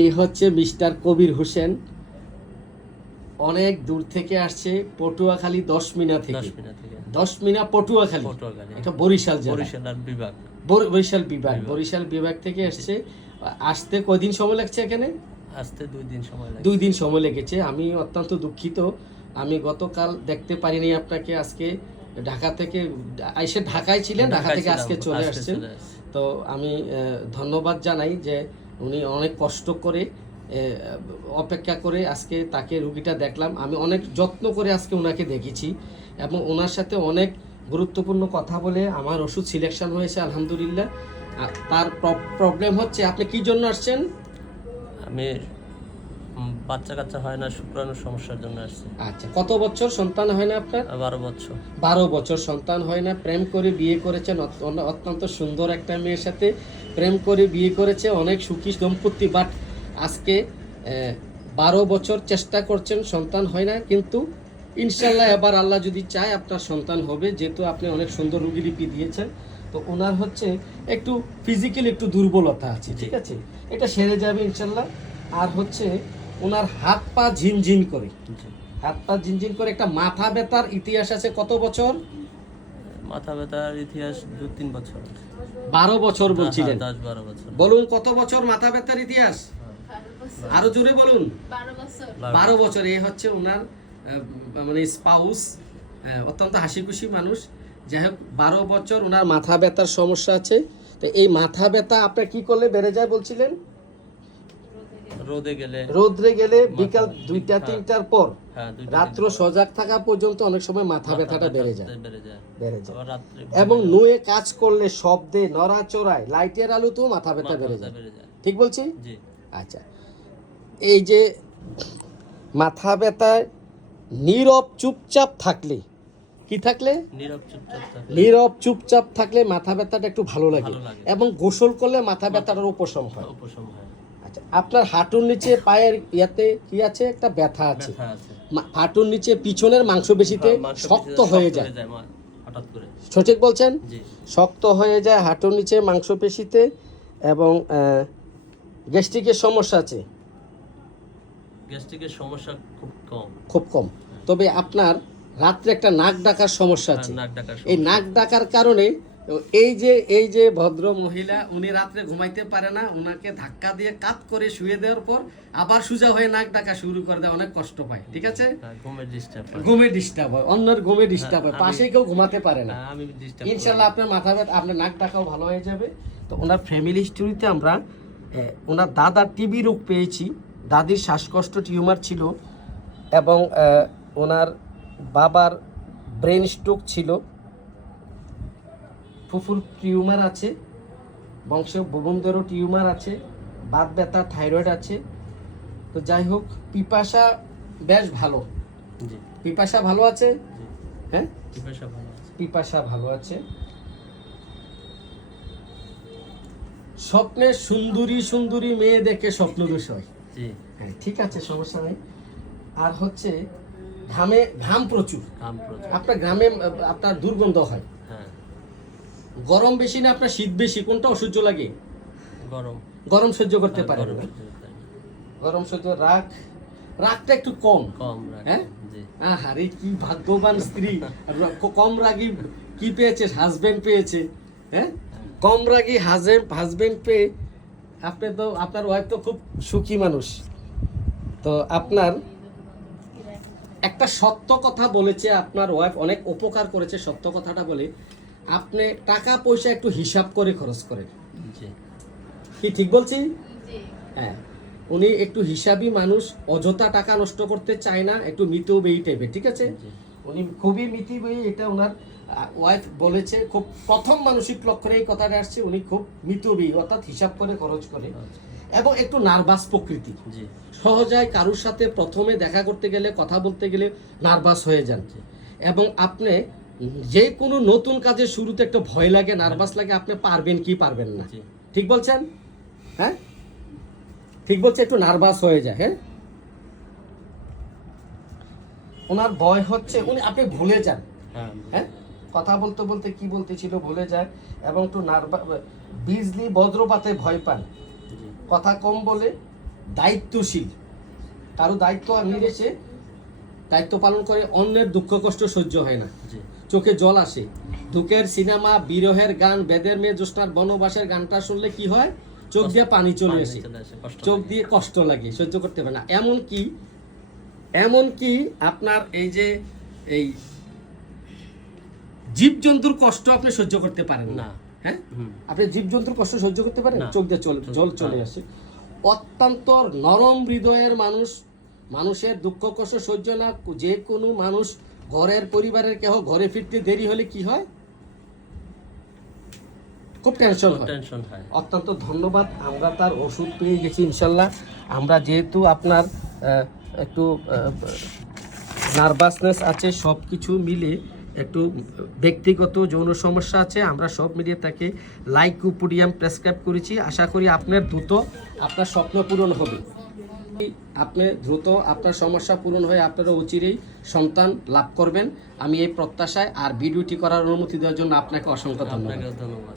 এই হচ্ছে মিস্টার কবির হোসেন, অনেক দূর থেকে আসছে, পটুয়াখালী 10 মিনা থেকে। 10 মিনা পটুয়াখালী, এটা বরিশাল জেলা, বরিশাল বিভাগ, বরিশাল বিভাগ থেকে আসছে। আসতে কয়দিন সময় লাগছে এখানে? আসতে 2 দিন সময় লাগে। 2 দিন সময় লেগেছে। আমি অত্যন্ত দুঃখিত, আমি গতকাল দেখতে পারিনি আপনাকে। আজকে ঢাকা থেকে এসে ঢাকায় ছিলেন, ঢাকা থেকে আজকে চলে আসছেন। তো আমি ধন্যবাদ জানাই যে উনি অনেক কষ্ট করে অপেক্ষা করে আজকে তাকে রুগীটা দেখলাম। আমি অনেক যত্ন করে আজকে ওনাকে দেখেছি এবং ওনার সাথে অনেক গুরুত্বপূর্ণ কথা বলে আমার ওষুধ সিলেকশন হয়েছে আলহামদুলিল্লাহ। তার প্রবলেম হচ্ছে, আপনি কি জন্য আসছেন? আমি বাচ্চা কাচ্চা হয় না, শুক্রাণুর সমস্যার জন্য আসছি। আচ্ছা, কত বছর সন্তান হয় না আপনার? 12 বছর। 12 বছর সন্তান হয় না। প্রেম করে বিয়ে করেছেন, অত্যন্ত সুন্দর একটা মেয়ের সাথে প্রেম করে বিয়ে করেছে, অনেক সুখী দম্পতি। বাট আজকে 12 বছর চেষ্টা করছেন, সন্তান হয় না। কিন্তু ইনশাল্লাহ এবার আল্লাহ যদি চায় আপনার সন্তান হবে, যেহেতু আপনি অনেক সুন্দর রোগীলিপি দিয়েছেন। তো ওনার হচ্ছে একটু ফিজিক্যালি একটু দুর্বলতা আছে, ঠিক আছে, এটা সেরে যাবে ইনশাল্লাহ। আর হচ্ছে ওনার হাত পা ঝিনঝিন করে, হাত পা ঝিনঝিন করে। একটা মাথা ব্যথার ইতিহাস আছে, কত বছর? মাথা ব্যথার ইতিহাস 2-3 বছর। 12 বছর বলছিলেন। 10-12 বছর। বলুন কত বছর মাথা ব্যথার ইতিহাস? আরো জোরে বলুন। 12 বছর। এই হচ্ছে ওনার মানে স্পাউস, অত্যন্ত হাসি খুশি মানুষ। যাই হোক, 12 বছর ওনার মাথা ব্যথার সমস্যা আছে। তো এই মাথা ব্যথা আপনার কি করলে বেড়ে যায় বলছিলেন? রোদে গেলে বিকাল 2টা-3টার পর রাত্র সজাগ থাকা পর্যন্ত অনেক সময় মাথা ব্যথাটা বেড়ে যায়। এবং নুয়ে কাজ করলে, শব্দে, নড়াচড়ায়, লাইটের আলোতেও মাথা ব্যথা বেড়ে যায়। ঠিক বলছি? আচ্ছা, এই যে মাথা ব্যথায় নীরব চুপচাপ থাকলে, কি থাকলে? নীরব চুপচাপ থাকলে মাথা ব্যথাটা একটু ভালো লাগে এবং গোসল করলে মাথা ব্যথাটার উপশম হয়। আচ্ছা, আপনার হাঁটুর নিচে পায়ের ইয়াতে কি আছে? একটা ব্যথা আছে। হাঁটুর নিচে পিছনের মাংসপেশিতে শক্ত হয়ে যায়, সঠিক বলছেন? শক্ত হয়ে যায় হাঁটুর নিচে মাংসপেশিতে। এবং গ্যাস্ট্রিকের সমস্যা আছে। গ্যাস্ট্রিকের সমস্যা খুব কম। তবে আপনার রাত্রে একটা নাক ডাকার সমস্যা আছে। এই নাক ডাকার কারণে এই যে ভদ্র মহিলা, উনি রাত্রে ঘুমাইতে পারে না। ওনাকে ধাক্কা দিয়ে কাত করে শুয়ে দেওয়ার পর আবার সোজা হয়ে নাক ডাকা শুরু করে দেয়, অনেক কষ্ট পায়। ঠিক আছে, ঘুমে ডিস্টার্ব হয়, অন্যের ঘুমে ডিস্টার্ব হয়, পাশে কেউ ঘুমাতে পারে না। ইনশাল্লাহ আপনার মাথা ব্যথা, আপনার নাক ডাকাও ভালো হয়ে যাবে। তো ওনার ফ্যামিলি হিস্টোরিতে আমরা ওনার দাদার টিবি রোগ পেয়েছি, দাদির শ্বাসকষ্ট টিউমার ছিল এবং ওনার বাবার ব্রেন স্ট্রোক ছিল, ফুফুর টিউমার আছে, বংশীয় ভুবনদেরও টিউমার আছে, বাত ব্যথা, থাইরয়েড আছে। তো যাই হোক, পিপাসা বেশ ভালো। পিপাসা ভালো আছে? হ্যাঁ, পিপাসা ভালো আছে। স্বপ্নে সুন্দরী সুন্দরী মেয়ে দেখে স্বপ্ন দোষ হয়। হ্যাঁ, ঠিক আছে, সমস্যা নেই। আর হচ্ছে ঘাম প্রচুর। আপনার গ্রামে আপনার দুর্গন্ধ হয়। গরম বেশি না আপনার শীত বেশি, কোনটা অসহ্য লাগে? গরম সহ্য করতে পারে না। গরম সহ্য। রাগটা একটু কম। হ্যাঁ, আরে কি ভাগ্যবান স্ত্রী, কম রাগী কি পেয়েছে? হাজবেন্ড পেয়েছে। হ্যাঁ, কম রাগী হাজবেন্ড পেয়ে আপনি তো, আপনার ওয়াইফ তো খুব সুখী মানুষ। তো আপনার একটা সত্য কথা বলেছে, আপনার ওয়াইফ অনেক উপকার করেছে। সত্য কথাটা বলে, আপনি টাকা পয়সা একটু হিসাব করে খরচ করেন। কি ঠিক বলছি? হ্যাঁ, উনি একটু হিসাবী মানুষ, অযথা টাকা নষ্ট করতে চায় না, একটু মিতব্যয়ী টাইপের। ঠিক আছে, উনি খুবই মিতব্যয়ী, এটা ওনার ওয়াইফ বলেছে। খুব প্রথম মানসিক লক্ষণে এই কথাটা আসছে, উনি খুব মিতব্যয়ী, অর্থাৎ হিসাব করে খরচ করে এবং একটু নার্ভাস প্রকৃতি। সহজায় কারোর সাথে প্রথমে দেখা করতে গেলে, কথা বলতে গেলে নার্ভাস হয়ে যান। এবং আপনি যে কোনো নতুন কাজের শুরুতে একটা ভয় লাগে, নার্ভাস লাগে, আপনি পারবেন কি পারবেন না। ঠিক বলছেন? হ্যাঁ, ঠিক বলছে, একটু নার্ভাস হয়ে যায়। হ্যাঁ, ওনার ভয় হচ্ছে আপনি ভুলে যান। হ্যাঁ, কথা বলতে বলতে কি বলতেছিল ভুলে যায় এবং একটু বিজলি বজ্রপাতে ভয় পান, কথা কম বলে, দায়িত্বশীল, কারো দায়িত্ব নিয়ে সে দায়িত্ব পালন করে, অন্যের দুঃখ কষ্ট সহ্য হয় না, চোখে জল আসে। দুঃখের সিনেমা, বিরহের গান, বেদের মেয়ে, জ্যোৎস্নার বনবাসের গানটা শুনলে কি হয়, চোখ দিয়ে পানি চলে আসে, চোখ দিয়ে কষ্ট লাগে, সহ্য করতে পারে না। এমনকি আপনার এই যে এই জীবজন্তুর কষ্ট আপনি সহ্য করতে পারেন না। হ্যাঁ, আপনি জীবজন্তুর কষ্ট সহ্য করতে পারেন, চোখ দিয়ে জল চলে আসে। অত্যন্ত নরম হৃদয়ের মানুষের দুঃখ কষ্ট সহ্য না। যে কোনো মানুষ, ঘরের পরিবারের কেহ ঘরে ফিরতে দেরি হলে কি হয়, খুব টেনশন হয়। অত্যন্ত ধন্যবাদ, আমরা তার ওষুধ পেয়ে গেছি ইনশাল্লাহ। আমরা যেহেতু আপনার একটু নার্ভাসনেস আছে, সব কিছু মিলে একটু ব্যক্তিগত যৌন সমস্যা আছে, আমরা সব মিলিয়ে তাকে লাইকোপোডিয়াম প্রেসক্রাইব করেছি। আশা করি আপনার দ্রুত আপনার স্বপ্ন পূরণ হবে, আপনি দ্রুত আপনার সমস্যা পূরণ হয়ে আপনারা অচিরেই সন্তান লাভ করবেন, আমি এই প্রত্যাশায়। আর ভিডিওটি করার অনুমতি দেওয়ার জন্য আপনাকে অসংখ্য ধন্যবাদ।